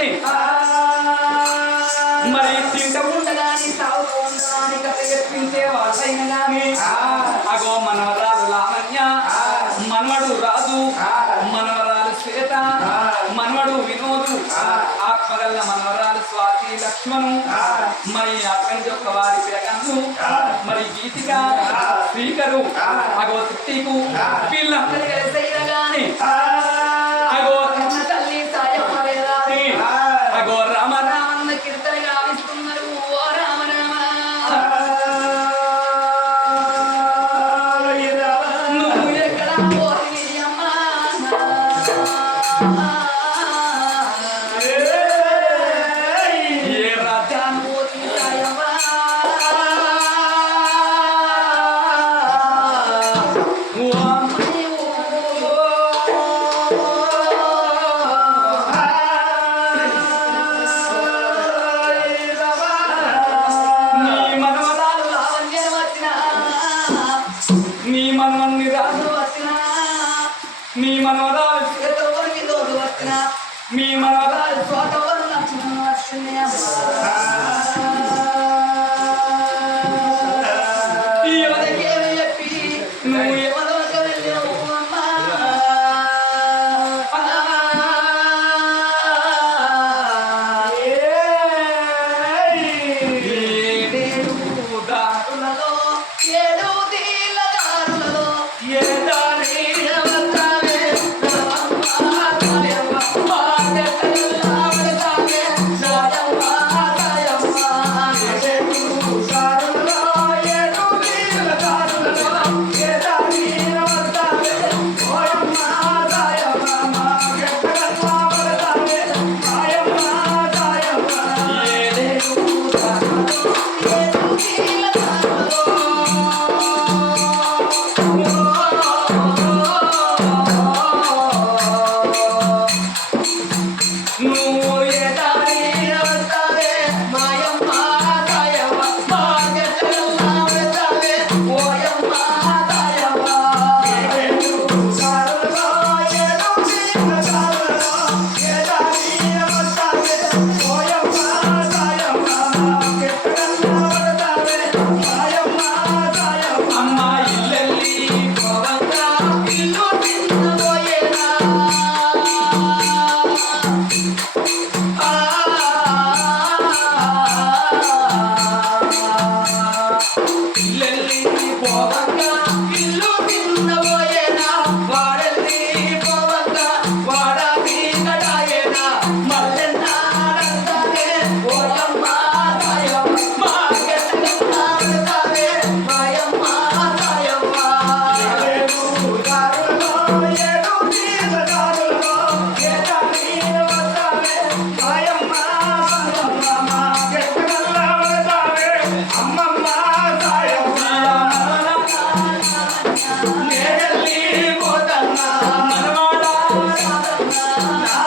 అని మరి తింట ఉండగాని సాగుతూ ఉండగాని ప్రయత్నించే అగో మనవరాలు లావణ్య మనవడు రాజు మనవరాలు శ్వేత మనవడు వినోదు ఆత్మగల్ల మనవరాలు స్వాతి లక్ష్మణు మరి అక్కడి యొక్క వారి పిలగన్ను మరి గీతిక స్పీకరు అగో తృప్తికు వీళ్ళందరూ మనవన్ని రాజు వచ్చిన. మీ మనవరాలు చేతవని రోజు వచ్చిన. మీ మనవరాలు చోటవరు లక్షణం వచ్చిన Yeah. అల్లల్లి Pawan na na na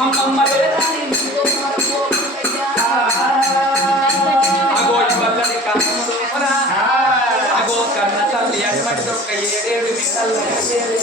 అమ్మమ్మ అగో కన్న తల్లి అడిమడి ఏడేడు మీ తల్లి